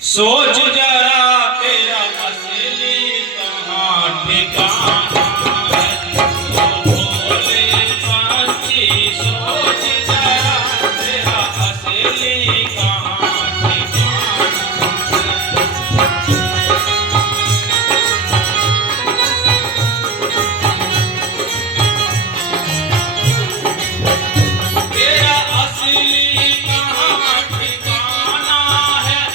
सोच जरा तेरा असली कहाँ ठिकाना है। ओ भोले पंछी सोच जरा तेरा असली कहाँ ठिकाना है। तेरा असली कहाँ ठिकाना है।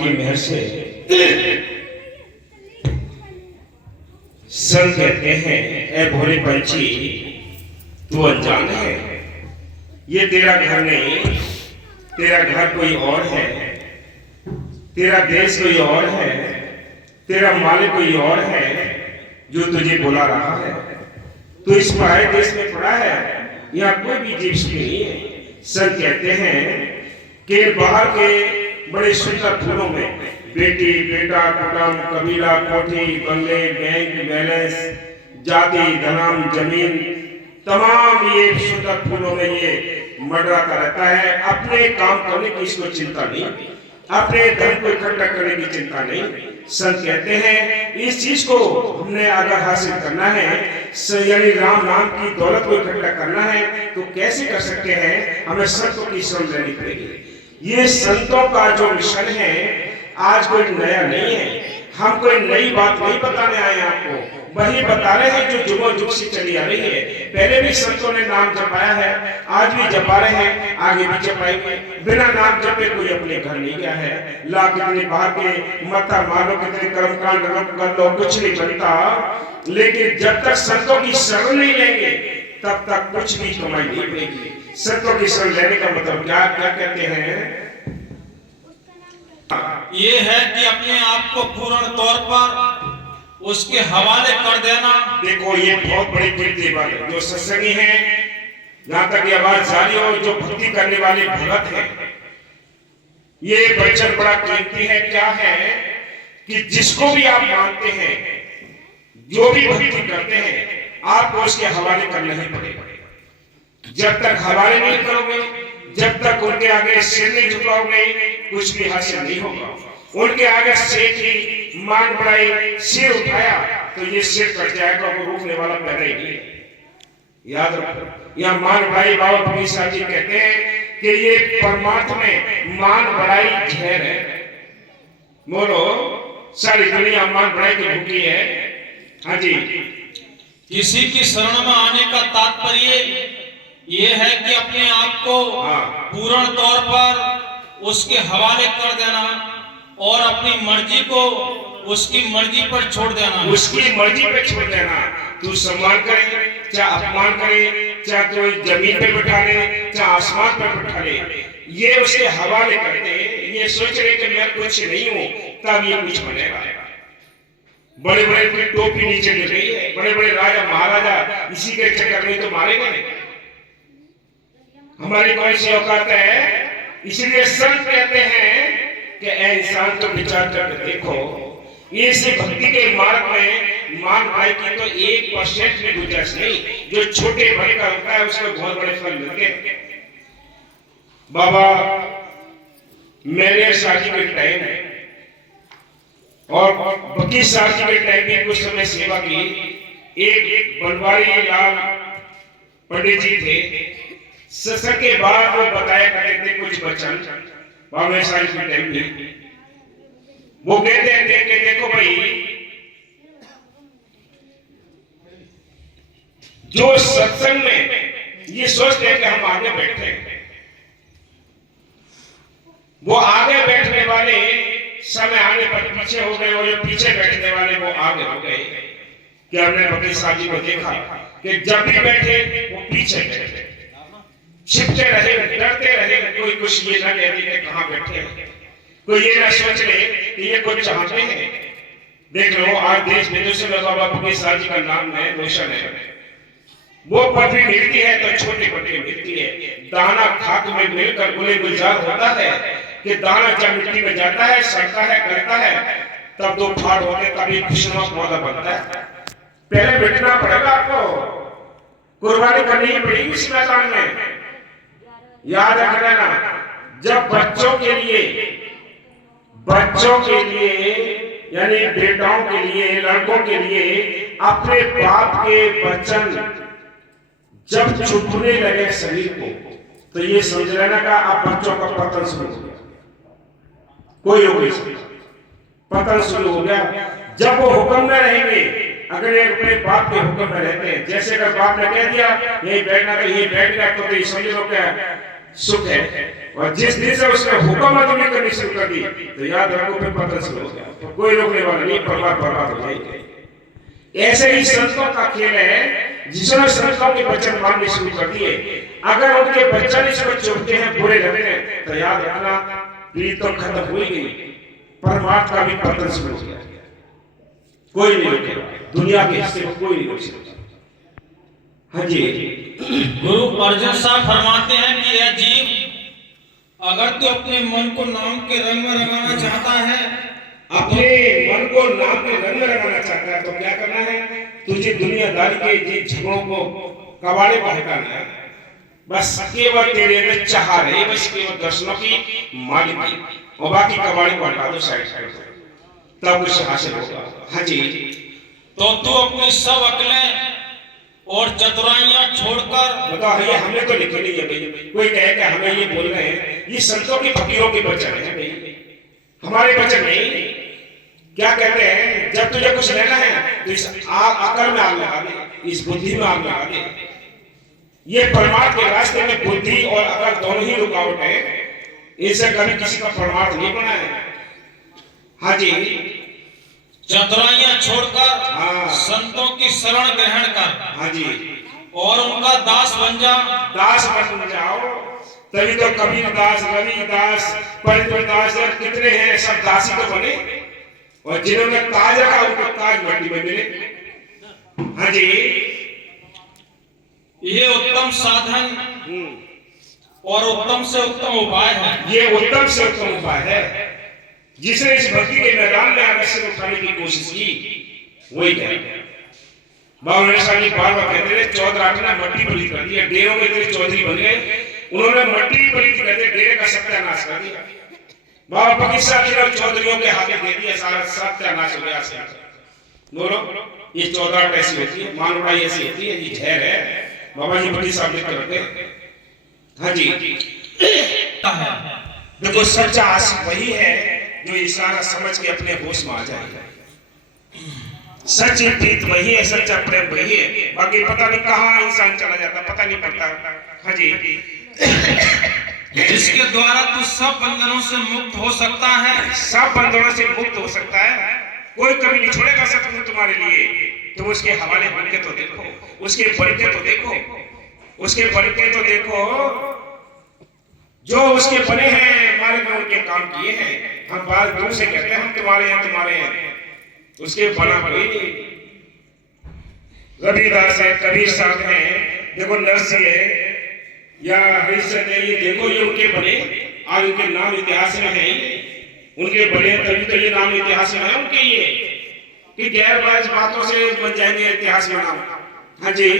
मेहर से संत कहते हैं, ए भोले पंछी तू अनजान है, ये तेरा घर नहीं, तेरा घर कोई और है, तेरा देश कोई और है, तेरा मालिक कोई और है जो तुझे बुला रहा है। तू इस पराए देश में पड़ा है, यहाँ कोई भी जीव नहीं है। संत कहते हैं कि बाहर के बड़े सुंदर फूलों में बेटी, बेटा, कुटुंब, कबीला, कोठी, बंगले, बैंक बैलेंस, जाति, धनम, जमीन, तमाम ये सुंदर फूलों में ये मंडराता रहता है। अपने काम करने की इसको चिंता नहीं, अपने धन को इकट्ठा करने की चिंता नहीं। संत कहते हैं इस चीज को हमने अगर हासिल करना है, यानी राम नाम की दौलत को इकट्ठा करना है, तो कैसे कर सकते हैं? हमें संतों की शरण लेनी पड़ेगी। ये संतों का जो मिशन है आज कोई नया नहीं है, हम कोई नई बात नहीं बताने आए आपको, वही बता रहे हैं जो जुगों जुग से चली आ रही है। पहले भी संतों ने नाम जपाया है, आज भी जपा रहे हैं, आगे भी जपाएंगे। बिना नाम जपे कोई अपने घर नहीं गया है। लाख कितने बाहर के मत्था मारो, कितने कर्मकांड कर लो, कुछ नहीं बनता। लेकिन जब तक संतों की शरण नहीं लेंगे तब तक कुछ भी कमाई नहीं मिलेगी। संतों की शरण लेने का मतलब क्या क्या कहते हैं? ये है कि अपने आप को पूर्ण तौर पर उसके हवाले कर देना। देखो ये बहुत बड़ी कीमती बात है। जो सत्संगी है, यहाँ तक ये आवाज जारी हो, जो भक्ति करने वाले भगत है, ये वचन बड़ा कीमती है। क्या है कि जिसको भी आप मानते हैं, जो भी भक्ति करते हैं, आपको उसके हवाले करना ही पड़ेगा। जब तक हवाले नहीं करोगे, जब तक उनके आगे सिर नहीं झुकाओगे, कुछ भी हासिल नहीं होगा। उनके आगे सेठ ही मान बढ़ाई, सिर उठाया तो ये सिर कट जाएगा, वो रोकने वाला पैदा ही नहीं है। याद रखो, यह मान बढ़ाई बाबा फकीर साहब जी कहते हैं कि ये परमात्मा में मान बढ़ाई जहर है। बोलो, सारी दुनिया मान बढ़ाई की भूखी है। हाँ जी, किसी की शरण में आने का तात्पर्य ये है कि अपने आप को हाँ। पूर्ण तौर पर उसके हवाले कर देना और अपनी मर्जी को उसकी मर्जी पर छोड़ देना। उसकी मर्जी पे छोड़ देना। तू सम्मान करे चाहे अपमान करे, चाहे तो जमीन पे बैठा ले चाहे आसमान पे बैठा ले, ये उसके हवाले कर दे। ये सोच रहे कि मैं कुछ नहीं हूं, तब ये कुछ बनेगा। बड़े बड़े की टोपी नीचे गिर रही है, बड़े बड़े राजा महाराजा इसी के चक्कर में तो मारे गए। हमारी कौन सी औकात है? इसलिए संत कहते हैं कि ऐ इंसान तो विचार करके देखो, इस भक्ति के मार्ग में मान भाई की तो 1% भी गुंजाइश नहीं। जो छोटे भाई का होता है उसको बहुत बड़े फल मिलते हैं। बाबा मेरे शादी के टाइम और बकी शादी के टाइम भी कुछ समय सेवा की। एक बनवारी लाल पंडित जी थे, ससुर के बाद वो बताया करते थे कुछ वचन। बाबा शादी के टाइम भी वो कहते हैं कि देखो भाई, जो सत्संग में ये सोचते हैं कि हम आगे बैठे हैं, वो आगे बैठने वाले समय आने पर पीछे हो गए, और जो पीछे बैठने वाले वो आगे हो गए। कि हमने बकरी साहब जी को देखा कि जब भी बैठे वो पीछे बैठे, छिपते रहे, डरते रहे। कोई कुछ ये ना कहते कि कहां बैठे हैं, कोई ये ना सोच ले कि ये कुछ चाहते हैं। देख लो आज देश विदेश में बाबा बकरी साहब जी का नाम है, रोशन है। वो पटरी मिलती है तो छोटी पटरी मिलती है। दाना खाक में मिलकर गुले गुलजार होता है कि दाना जब मिट्टी में जाता है, सड़ता है, गलता है, तब दो फाड़ होते, तभी खुशनुमा पौधा बनता है। पहले बैठना पड़ेगा आपको, कुर्बानी करनी पड़ेगी इस मैदान में। याद रख लेना, जब बच्चों के लिए यानी बेटाओं के लिए, लड़कों के लिए अपने बाप के वचन जब चुभने लगे शरीर को, तो ये समझ लेना का अब बच्चों का पतन शुरू हो गया। कोई हो गई पतन शुरू हो गया। जब वो हुक्म में रहेंगे, अगर ये अपने बाप के हुक्म में रहते हैं, जैसे अगर बाप ने कह दिया यही बैठना तो यही बैठ गया, तो ये समझ लो क्या सुख है। और जिस दिन से उसने हुक्म अदमी करनी शुरू कर दी, तो याद रखो फिर पतन शुरू हो गया। तो कोई रोकने वाला नहीं, परिवार बर्बाद हो जाएगा। ऐसे ही संतों का खेल है, जिसने संतों के वचन मानने शुरू कर दिए, अगर उनके वचन इसको चुभते हैं, बुरे लगते हैं, तो याद रखना प्रीत तो खत्म हो गई, परमात्मा का भी पतन शुरू हो गया। कोई नहीं रोकेगा, दुनिया के हिस्से में कोई नहीं रोक सकता। हाँ जी, गुरु अर्जुन साहब फरमाते हैं कि यह जीव अगर तू अपने मन को नाम के रंग में रंगाना चाहता है, अपने मन को नाम के रंग में रंगाना चाहता है, तो क्या करना है? तुझे दुनियादारी के झगड़ों को कबाड़े पर हटाना है। बस केवल तेरे अंदर चाह रहे, बस केवल दर्शनों की मालिकी, और बाकी कबाड़े को हटा दो, साइड कर दो, तब कुछ हासिल होगा। हाँ जी, तो तू अपनी सब अकलें और चतुराइयां छोड़कर बताओ, ये हमने तो लिखी नहीं है भाई। कोई कहे कि हमें ये बोल रहे हैं, ये संतों के फकीरों के वचन है भाई, हमारे वचन नहीं। क्या कहते हैं? जब तुझे कुछ लेना है तो इस अकल में आग लगा दे, इस बुद्धि में आग लगा दे। ये परमार्थ के रास्ते में बुद्धि और अकल दोनों ही रुकावट है, इनसे कभी किसी का परमार्थ नहीं बना है। हाँ जी, चतुराइयां छोड़कर हाँ। संतों की शरण ग्रहण कर, हाँ जी, और उनका दास बन जा। दास बन जाओ, तभी तो कबीर दास, रविदास, परित्रदास कितने हैं, सब दासी तो बने। और जिन्होंने ताज रखा उनको ताज मट्टी में मिले। हाँ जी, ये उत्तम साधन और उत्तम से उत्तम उपाय है। ये उत्तम से उत्तम उपाय है। जिसने इस भक्ति के मैदान में आगे से उठाने की कोशिश की, वही क्या बाबा जी बार बार कहते थे, 14 आठना मट्टी पलीत कर दिया, डेरों में इतने चौधरी बन गए, उन्होंने मट्टी पलीत करते डेरे का सत्यानाश कर दिया। बाबा फकीर साहब जी ने चौधरियों के हाथ में दे दिया, सारा सत्यानाश हो गया। बोलो, ये 14 आठ ऐसी होती है, मान उड़ाई ऐसी होती है, ये जहर है। बाबा जी फकीर साहब लिख कर रखते। हाँ जी, देखो सच्चा आशिक वही है जो इशारा समझ के अपने होश में आ जाएगा। सच्ची प्रीत वही है, सच्चा प्रेम वही है। बाकी पता नहीं कहाँ इंसान चला जाता, पता नहीं पड़ता। हाँ जी, जिसके द्वारा तू सब बंधनों से मुक्त हो सकता है, सब बंधनों से मुक्त हो सकता है। कोई कभी नहीं छोड़ेगा सतगुरु तुम्हारे लिए। तुम उसके हवाले बनके तो देखो, उसके बनके तो देखो, उसके बनके तो देखो। जो उसके बने हैं, हमारे में उनके काम किए हैं। हम बात दूर से कहते हैं हम तुम्हारे हैं, तुम्हारे हैं, उसके बना कोई नहीं। रविदास है, कबीर साहब है, देखो नरसिंह है या हरिश्चंद्र है, ये देखो ये उनके बने। आज उनके नाम इतिहास में है, उनके बने तभी तो ये नाम इतिहास में है उनके। ये कि गैर वाइज बातों से बन जाएंगे इतिहास में नाम। हाँ जी,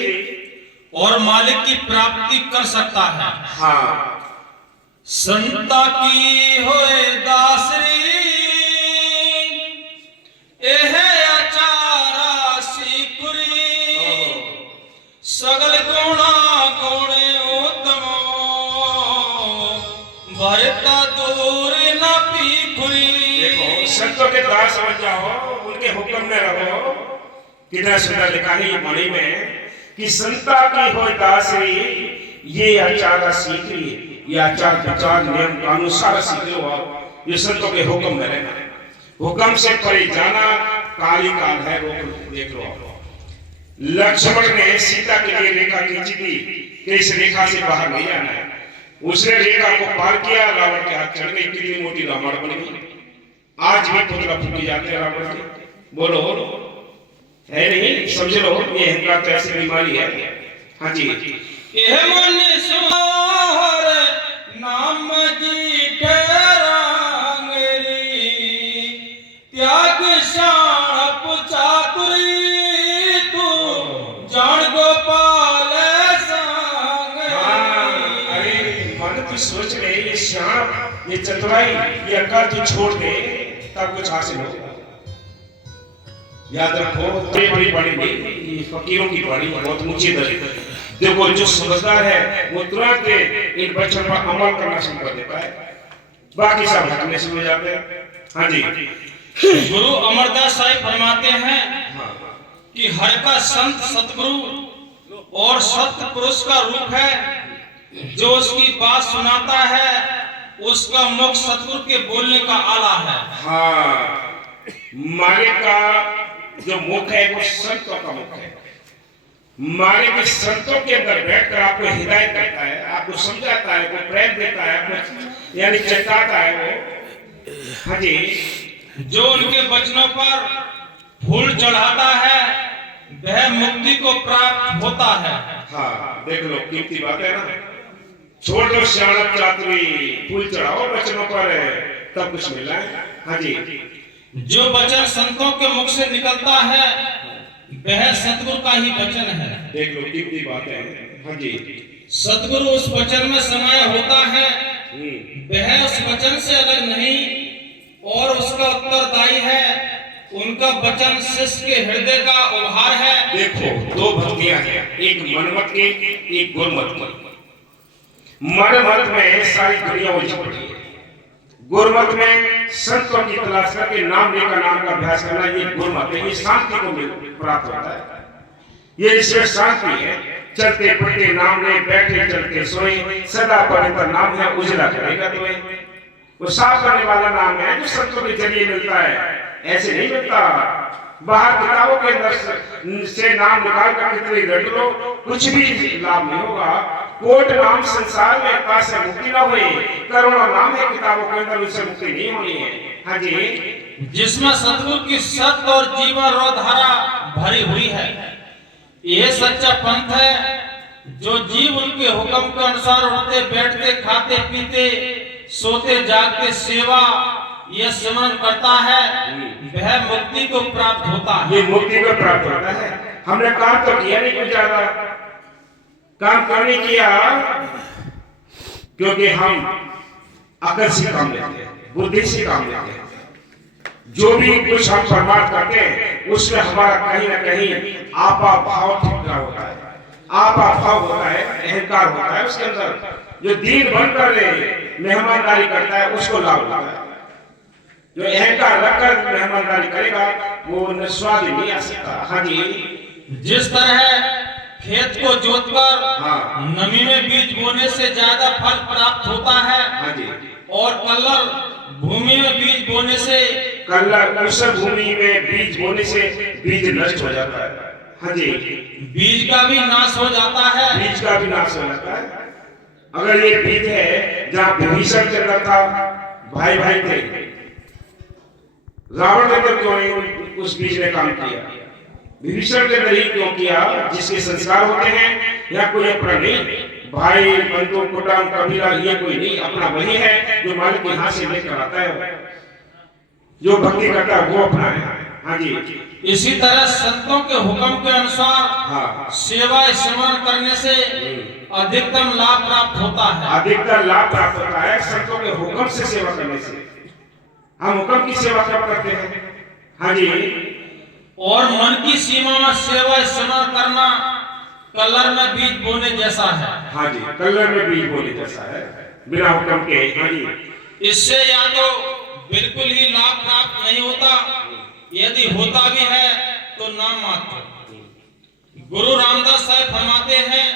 और मालिक की प्राप्ति कर सकता है। हाँ, संता की होए दासरी एह आचारा सीकुरी, सगल गुणा गुणे उत्तम भरता दूर न पीखुरी। देखो संतों के दास बन जाओ, उनके हुक्म में रहो। कितना सुंदर लिखा है ये वाणी में कि संता की हो दासरी ये आचार सीख ली, ये आचार विचार नियम कानून सारा सीख लो आप। ये संतों के हुक्म में रहना, हुक्म से परे जाना काली काल है। रोक देख लो आप। लक्ष्मण ने सीता के लिए रेखा खींची थी कि इस रेखा से बाहर नहीं आना है। उसने रेखा को पार किया, रावण के हाथ चढ़ गई, कितनी मोटी रावण बन गई। आज भी पुतला फूके जाते हैं रावण के। बोलो है नहीं, समझ लो ये अहंकार तो ऐसी बीमारी है। हाँ जी, यह मन सोहर नाम जी ठहरांगरी, त्याग शाणप चातुरी तू जान गोपाल सांगरी। अरे मन तू सोच ले, ये शान, ये चतुराई, ये अक्ल तू छोड़ दे तब कुछ हासिल होगा। याद रखो, बड़ी बड़ी नहीं, फकीरों की बाणी बहुत ऊंची दर। देखो जो समझदार है वो तुरंत इन बच्चों पर अमल करना शुरू कर देता है, बाकी सब हटने शुरू हो जाते हैं। हाँ जी, गुरु अमरदास साहिब फरमाते हैं कि हर का संत सतगुरु और सत्य पुरुष का रूप है। जो उसकी बात सुनाता है उसका मुख सतगुरु के बोलने का आला है। हाँ, मालिक का जो मुख है वो संतों का मुख है। मालिक संतों के अंदर बैठकर आपको हिदायत करता है, आपको समझाता है, आपको प्रेम देता है, आपको यानी चटाता है वो। हाँ जी, जो उनके वचनों पर फूल चढ़ाता है वह मुक्ति को प्राप्त होता है। हाँ देख लो कीमती बात है ना। छोड़ दो श्याणप चातुरी, फूल चढ़ाओ वचनों पर, तब कुछ मिला है। हाँ जी, जो वचन संतों के मुख से निकलता है वह सतगुरु का ही वचन है। देख लो कीमती बात है। हाँ जी, सतगुरु उस वचन में समाया होता है, वह उस वचन से अलग नहीं और उसका उत्तरदायी है। उनका वचन शिष्य के हृदय का उभार है। देखो दो भक्तियां हैं, एक मनमत की, एक गुरमत की। मनमत में सारी दुनिया उलझी पड़ी है, गुरमत में संतों की तलाश करके नाम लेकर नाम का अभ्यास करना, ये गुरमत है। ये शांति को प्राप्त होता है, ये ईश्वर शांति है। चलते फिरते नाम ले, बैठे चलते सोए, सदा पढ़े नाम है, उजला करेगा तुम्हें। वो साफ करने वाला नाम है जो संतों के जरिए मिलता है, ऐसे नहीं मिलता। बाहर किताबों के अंदर से नाम निकाल कर कितनी रट लो, कुछ भी लाभ नहीं होगा। कोट नाम संसार में का से मुक्ति ना हुई, करोड़ों नाम है किताबों के अंदर, उससे मुक्ति नहीं होनी है। हाँ जी, जिसमें सतगुरु की सत्य और जीवन रो धारा भरी हुई है। यह सच्चा पंथ है जो जीव उनके हुक्म के अनुसार उठते बैठते खाते पीते सोते जागते सेवा यह स्मरण करता है, वह मुक्ति को प्राप्त होता है। ये मुक्ति को प्राप्त होता है। हमने काम तो किया नहीं, कुछ ज्यादा काम करने किया क्योंकि हम अकल से काम लेते हैं, बुद्धि से काम लेते हैं। जो भी कुछ हम बर्बाद करते हैं उसमें हमारा कहीं ना कहीं आपा भाव ठिकरा होता है, आपा भाव होता है, अहंकार होता है उसके अंदर। जो दीन बनकर मेहमानदारी करता है उसको लाभ होता है, जो अहंकार रखकर मेहमानदारी करेगा वो स्वाद नहीं आ सकता। हाँ जी। जिस तरह खेत को जोतकर हाँ। नमी में बीज बोने से ज्यादा फल प्राप्त होता है, हाँ जी। और कल्लर भूमि में बीज बोने से कल्लर उस भूमि में बीज बोने से बीज नष्ट हो जाता है। हाँ जी। बीज का भी नाश हो जाता है। बीज का भी नाश हो जाता है। अगर ये बीज है जहाँ विभीषण चल रहा था, भाई भाई थे, रावण ने तो क्यों नहीं उस बीज ने काम किया? विभीषण ने नहीं क्यों किया? जिसके संस्कार होते हैं या कोई अपना नहीं, भाई बंधु कुटुंब कबीला ये कोई नहीं, अपना वही है जो मालिक के हाथ से लेकर आता है, जो भक्ति करता है वो अपना है। हाँ जी। इसी तरह संतों के हुक्म के अनुसार हाँ। सेवा स्मरण करने से अधिकतम लाभ प्राप्त होता है। अधिकतर लाभ प्राप्त होता है संतों के हुक्म से सेवा करने से। हम हुक्म की सेवा कब करते हैं? हाँ जी। और मन की सीमा में सेवा स्मरण करना कलर में बीज बोने जैसा है। हाँ जी, कलर में बीज बोने जैसा है, बिना हुक्म के। हाँ जी। इससे या तो बिल्कुल ही लाभ प्राप्त नहीं होता, यदि होता भी है तो नाम मात्र। गुरु रामदास साहब फरमाते हैं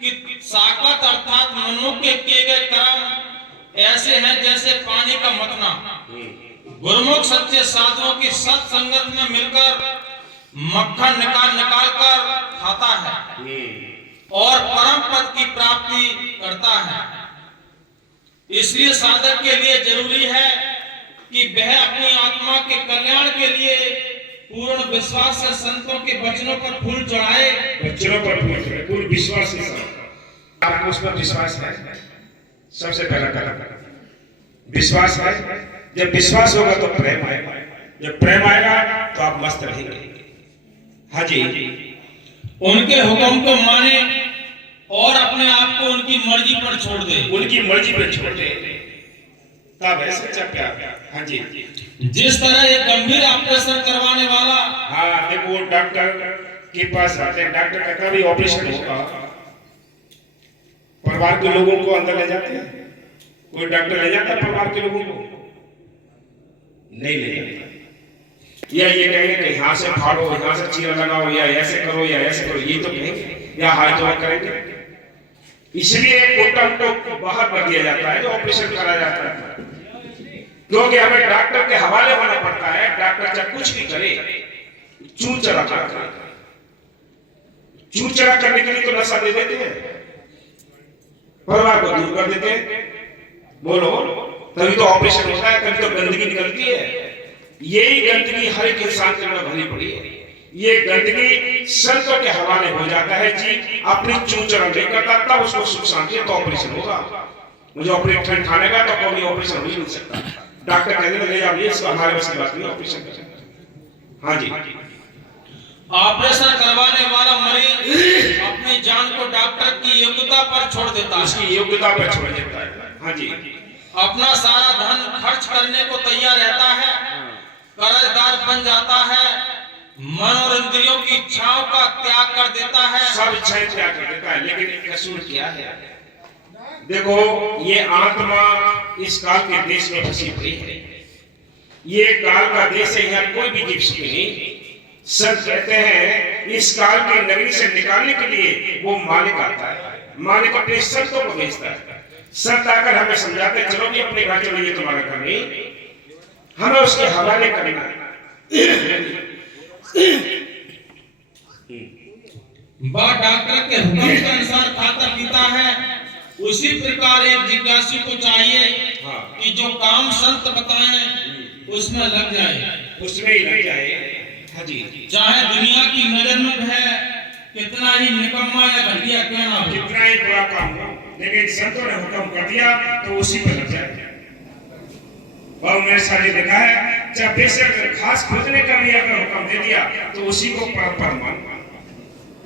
कि साकत अर्थात मनुष्य के किए गए कर्म ऐसे हैं जैसे पानी का मथना। गुरुमुख सच्चे साधुओं की सत्संगत में मिलकर मक्खन निकाल कर खाता है और परम पद की प्राप्ति करता है। इसलिए साधक के लिए जरूरी है कि वह अपनी आत्मा के कल्याण के लिए पूर्ण विश्वास से संतों के वचनों पर फूल चढ़ाए। वचनों पर फूल चढ़ाए, पूर्ण विश्वास के साथ। आपको उस पर विश्वास है? सबसे पहला कदम विश्वास है। जब विश्वास होगा तो प्रेम आएगा, जब प्रेम आएगा तो आप मस्त रहेंगे। हाँ जी। उनके हुक्म को माने और अपने आप को उनकी मर्जी पर छोड़ दे। उनकी मर्जी पर छोड़ दे, तब है सच्चा प्यार। हाँ जी। जिस तरह एक गंभीर ऑपरेशन करवाने वाला, हाँ देखो, डॉक्टर के पास आते हैं, डॉक्टर का कभी ऑपरेशन होगा, परिवार के लोगों को अंदर ले जाते हैं? कोई डॉक्टर ले जाता है परिवार के लोगों को? नहीं ले जाता। या ये कहेंगे कि यहाँ से फाड़ो, यहाँ से चीरा लगाओ, या ऐसे करो या ऐसे करो, ये तो कहेंगे, या हाथ जोड़ करेंगे। इसलिए कुटुंब को बाहर कर दिया जाता है जो ऑपरेशन करा जाता है, क्योंकि हमें डॉक्टर के हवाले होना पड़ता है। डॉक्टर चाहे कुछ भी करे, चूर चढ़ा करने के लिए तो नशा दे देते हैं, परिवार को दूर कर देते हैं। बोलो, तभी तो ऑपरेशन होता है, तभी तो गंदगी निकलती है। यही गंदगी हर एक इंसान के अंदर भरी पड़ी है। ये गंदगी संतों के हवाले हो जाता है जी, अपनी चूचरा नहीं करता तब उसको सुख शांति तो ऑपरेशन होगा। मुझे ऑपरेशन खाने का तो कोई ऑपरेशन हो ही नहीं सकता। डॉक्टर कहते ले जाओ, इसका हमारे बस की बात नहीं, ऑपरेशन कर। हाँ जी। ऑपरेशन करवाने वाला मरीज अपनी जान को डॉक्टर की योग्यता पर छोड़ देता है, उसकी योग्यता पर छोड़ देता है। हाँ जी। अपना सारा धन खर्च करने को तैयार रहता है, कर्जदार बन जाता है, मन और इंद्रियों की इच्छाओं का त्याग कर देता है, सब इच्छाएं त्याग कर देता है। लेकिन कसूर क्या है? देखो, ये आत्मा इस काल के देश में फंसी हुई है। ये काल का देश है, यहाँ कोई भी जीव सुखी नहीं। सब कहते हैं इस काल की नगरी से निकालने के लिए वो मालिक आता है, मालिक अपने संतों को भेजता है। संत आकर हमें समझाते हैं, चलो भी अपने घर चलो, ये तुम्हारा घर नहीं, हमें उसके हवाले करना है। वह डॉक्टर के हुक्म के अनुसार खाता पीता है, उसी प्रकार एक जिज्ञासु को चाहिए कि जो काम संत बताएं उसमें लग जाए, उसमें ही लग जाए। हाँ जी। चाहे दुनिया की नजर में है कितना ही निकम्मा या घटिया क्यों ना हो, कितना ही बुरा काम हो, लेकिन संतों ने हुक्म कर दिया तो उसी पर लग जाए। और मेरे साथ देखा है, जब बेशक खास खोजने का भी अगर हुक्म दे दिया तो उसी को पर मान,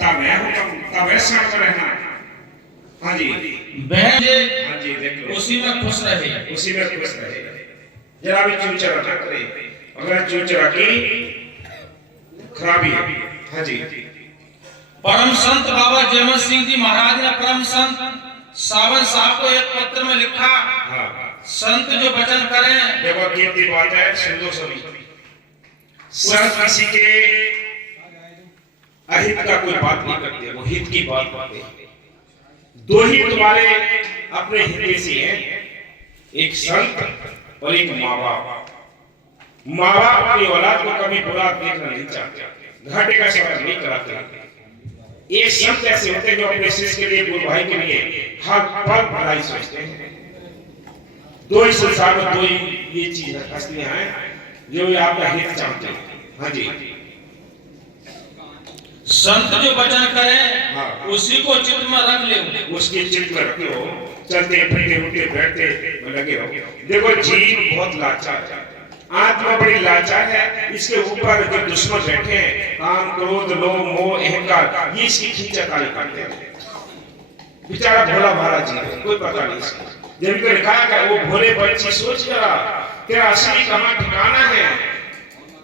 तब है हुक्म, तब है शरण में रहना। हाँ जी। वह हाँ जी, देख लो, उसी में खुश रहे, उसी में खुश रहे, जरा भी चूचरा ना करे। अगर चूचरा की खराबी है। हाँ जी। परम संत बाबा जयमत सिंह जी महाराज ने परम संत सावन साहब को एक पत्र में लिखा हाँ। संत जो वचन करें, देखो कीमती बात है, सुन लो सभी। संत किसी के अहित का कोई बात नहीं करते, वो हित की बात करते हैं। दो ही तुम्हारे अपने हितैषी हैं, एक संत और एक माँ बाप। माँ बाप अपनी औलाद को कभी बुरा देखना नहीं चाहते, घाटे का सफर नहीं कराते। एक संत ऐसे होते हैं जो अपने शिष्य के लिए, गुरु भाई के लिए हर पल भलाई सोचते हैं। दो ही संसार में दो ही ये चीज हस्तियां हैं जो आपका हित चाहते हैं। हाँ जी, संत जो वचन करें, हाँ, उसी को चित्त में रख ले, उसके चित्त में रखो, चलते फिरते उठते बैठते में लगे रहो। देखो जीव बहुत लाचार है, आत्मा बड़ी लाचार है। इसके ऊपर जो दुश्मन बैठे हैं, काम क्रोध लोभ मोह अहंकार, ये इसकी खींचातानी करते हैं। बेचारा भोला भाला जीव है, कोई पता नहीं इसका। जब तो लिखा है वो भोले पंछी, सोच जरा तेरा असली कहाँ ठिकाना है।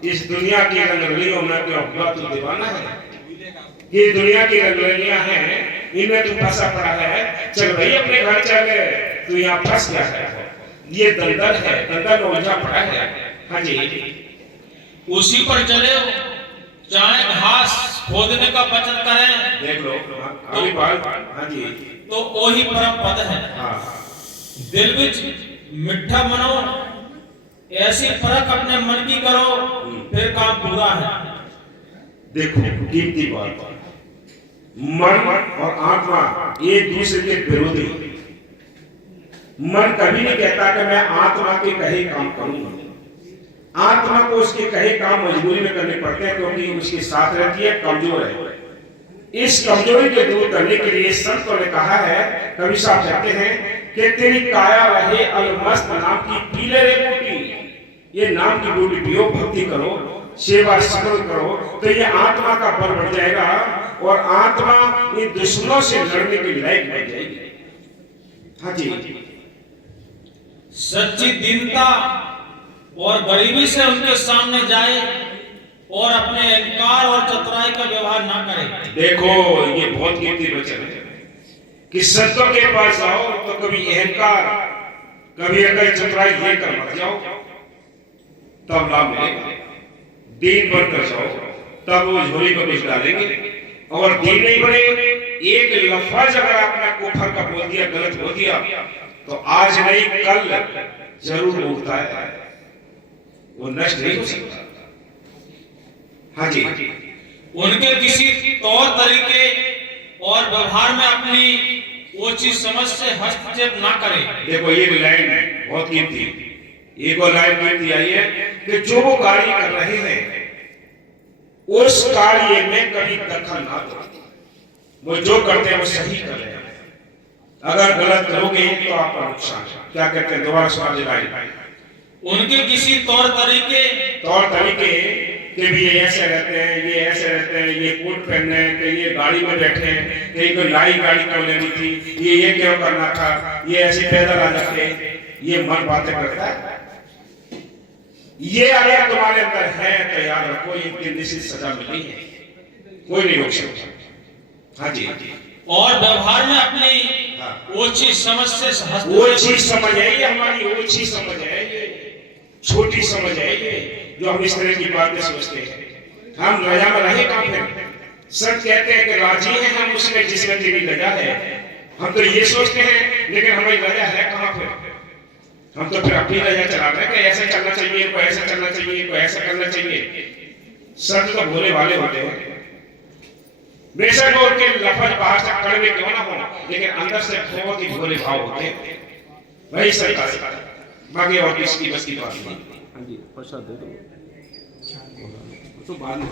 इस दुनिया की रंगरलियों में तू दीवाना है, ये दुनिया की रंगरलियां हैं, इनमें तू फंसा पड़ा है। चल भाई अपने घर चल, तू यहाँ फंस गया है, ये दलदल है, दलदल में उलझा पड़ा है। हाँ जी, उसी पर चले, चाहे घास खोदने का वचन करें, देख लो अगली बात। हाँ जी, तो वही परम पद है। हाँ, दिल विच मिठा मनो, ऐसी परख अपने मन की करो, फिर काम पूरा है। देखो कीमती बात, मन और आत्मा एक दूसरे के विरोधी। मन कभी नहीं कहता कि मैं आत्मा के कहे काम करूंगा। आत्मा को उसके कहे काम मजबूरी में करने पड़ते हैं, क्योंकि उसके साथ रहती है, कमजोर है। इस कमजोरी को दूर करने के लिए संतों ने कहा है, कवि साहब कहते हैं कि तेरी काया रहे अलमस्त नाम की पीले रे बूटी। ये नाम की बूटी पियो, भक्ति करो, सेवा स्मरण करो, तो ये आत्मा का बल बढ़ जाएगा और आत्मा इन दुश्मनों से लड़ने के लायक बन जाएगी। हाँ जी, सच्ची दीनता और गरीबी से उनके सामने जाए और अपने अहंकार और चतुराई का व्यवहार ना करे। देखो ये बहुत कीमती वचन है कि संतों के पास आओ तो कभी अहंकार, कभी अगर चतुराई लेकर मत जाओ, तब लाभ मिलेगा। दीन बनकर जाओ, तब वो झोली को कुछ डालेंगे। और दीन नहीं बने, एक लफ्ज अगर आपने कुफर का बोल दिया, गलत बोल दिया, तो आज नहीं कल जरूर उठता है, वो नष्ट नहीं हो सकता। हाँ जी, उनके किसी तौर तरीके और व्यवहार में अपनी वो चीज समझ से हस्तक्षेप ना करे। देखो ये लाइन बहुत कीमती, एक और लाइन कीमती आई है कि जो वो कार्य कर रहे हैं उस कार्य में कभी दखल ना दो। वो जो करते हैं वो सही कर रहे हैं, अगर गलत करोगे तो आपका नुकसान है। क्या कहते हैं, दोबारा सुना दे लाइन। उनके किसी तौर तरीके कि भी ये ऐसे रहते हैं, ये ऐसे रहते हैं, ये कोट पहनने हैं, कि ये गाड़ी में बैठे हैं, कि कोई नई गाड़ी क्यों लेनी थी, ये क्यों करना था, ये ऐसे पैदल आ जाते, ये मन बातें करता है। ये अगर तुम्हारे अंदर है तो याद रखो, ये निश्चित सजा मिली है, कोई नहीं रोक सकता। हाँ जी, और व्यवहार में अपनी वो चीज समझ से वो चीज समझ है, ये हमारी वो चीज समझ है, ये छोटी समझ है ये, जो हम इस तरह की बातें सोचते हैं। हम रजा में रहे कहाँ फिर? सब कहते हैं कि राजी हैं हम उसमें जिसमें तेरी रजा है। हम तो ये सोचते हैं, लेकिन हमारी रजा है कहाँ फिर? हम तो फिर अपनी रजा चला रहे हैं कि ऐसा चलना चाहिए, कोई ऐसा चलना चाहिए, कोई ऐसा करना चाहिए। सब तो भोले भाले होते हैं, बेशक वो उनके लफज बाहर से कड़वे क्यों ना हो, लेकिन अंदर से बहुत ही भोले भाव होते हैं। वही सरकार, बाकी और किसकी बस की बात नहीं। हाँ जी, प्रसाद दे दो तो बाद में